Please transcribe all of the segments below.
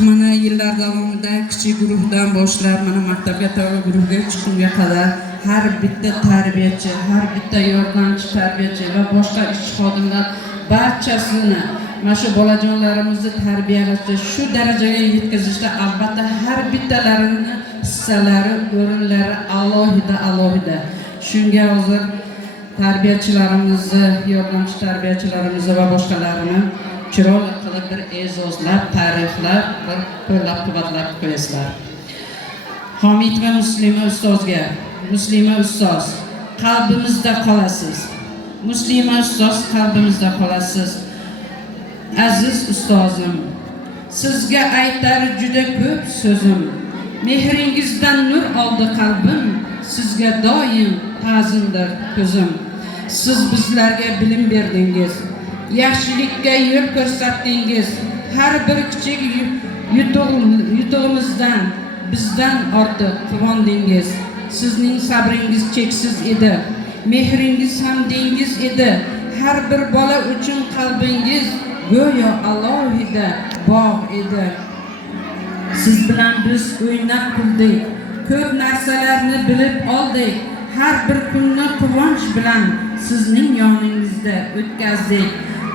mana yillar davomida kichik guruhdan boshlab mana maktabga tayyor guruhga chiqishga qadar har bitta tarbiyachi, har bitta yordamchi tarbiyachi va boshqa ishchi xodimlar barchasini mana shu bolajonlarimizni tarbiyalashda, shu darajaga yetkazishda albatta har bittalarini hissalari, o'rinlari alohida. Shunga hozir tarbiyachilarimizni, yordamchi tarbiyachilarimizni va boshqalarini chiroyli qilib bir e'zozlab, ta'riflab, bir qo'llab-quvvatlab qo'yasizlar. Homid va Muslima ustozga, Muslima ustoz, qalbimizda qolasiz. Muslima ustoz, qalbimizda qolasiz. Aziz ustozim, sizga aytar juda ko'p so'zim. Mehringizdan nur oldi qalbim, sizga doim ta'zimdir ko'zim. Siz bizlarga bilim berdingiz, yaxshilikka yo'l ko'rsatdingiz. Har bir kichik yutug'imizdan bizdan ortiq quvondingiz. Sizning sabringiz cheksiz edi, mehringiz ham dengiz edi. Har bir bola uchun qalbingiz go'yo alohida bog' edi. Siz bilan biz o'ynab kuldik, ko'p narsalarni bilib oldik. Har bir kunni quvonch bilan sizning yoningizda o'tkazdik.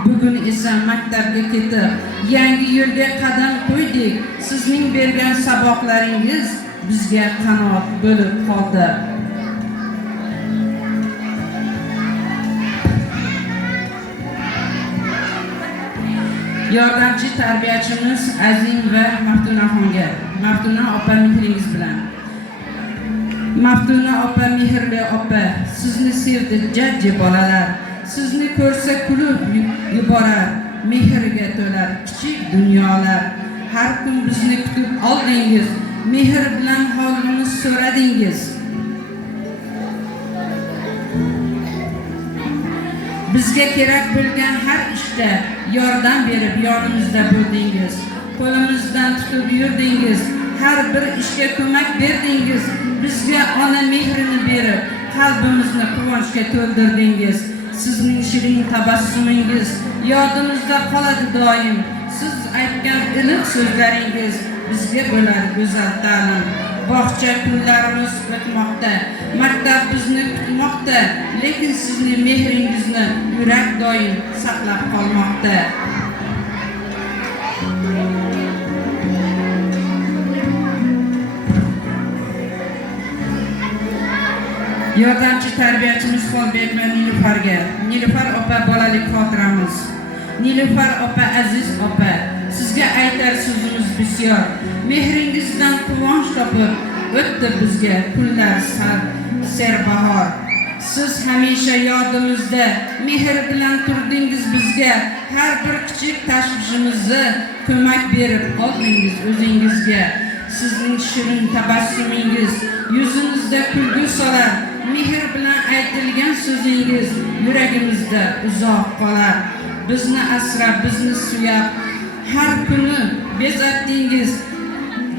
Bugun esa maktabga ketib, yangi yo'lga qadam qo'ydik. Sizning bergan saboqlaringiz bizga qanot bo'lib qoldi. Yordamchi tarbiyachimiz Azim va Maftunaxonga, Maftuna opa mehringiz bilan. Maftuna opa, mehrli opa, sizni sevdik jajji bolalar. Sizni ko'rsa kulib yuborar, mehrga to'lar kichik dunyolar. Har kun bizni kutib oldingiz, mehr bilan holimiz so'radingiz. Bizga kerak bo'lgan har ishda yordam berib yonimizda bo'ldingiz. Qo'limizdan tutib yurdingiz, har bir ishga ko'mak berdingiz. Bizga ona mehrini berib, qalbimizni quvonchga to'ldirdingiz. Sizning shirin tabassumingiz yodimizda qoladi doim. Siz aytgan iliq so'zlaringiz bizga bo'lar go'zal ta'lim. Bog'cha kunlarimiz o'tmoqda, maktab bizni kutmoqda, lekin sizning mehringizni yurak doim saqlab qolmoqda. Yordamchi tarbiyachimiz Xolbek va Nilufarga, Nilufar opa bolalik xotiramiz. Nilufar opa, aziz opa, sizga aytar so'zimiz bisyor. Mehringizdan quvonch topib o'tdi bizga kunlar serbahor. Siz hamisha yodimizda, mehr bilan turdingiz bizga. Har bir kichik tashvishimizni ko'mak berib oldingiz o'zingizga. Sizning shirin tabassumingiz yuzimizda kulgu solar. Mehr bilan aytilgan so'zingiz yuragimizda uzoq qolar. Bizni asrab, bizni suyab, har kuni bezatdingiz.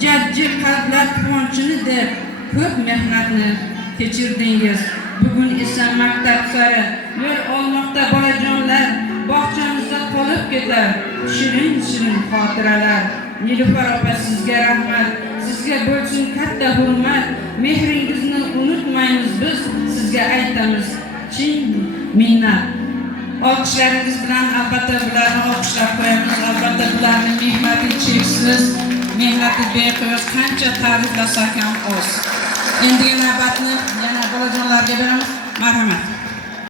Jajji qalblar quvonchini deb ko'p mehnatni kechirdingiz. Bugun esa maktab sari yo'l olmoqda bolajonlar, bog'chamizda qolib ketar shirin xotiralar. Nilufar opa, sizga rahmat, sizga bo'lsin katta hurmat. Mehringizni unutmaymiz biz, sizga aytamiz chin minnat. Olqishlaringiz bilan albatta bularni olqishlab qo'yamiz. Albatta bularning mehnati cheksiz, mehnati beqiyos, qancha ta'riflasak ham oz. Endi navbatni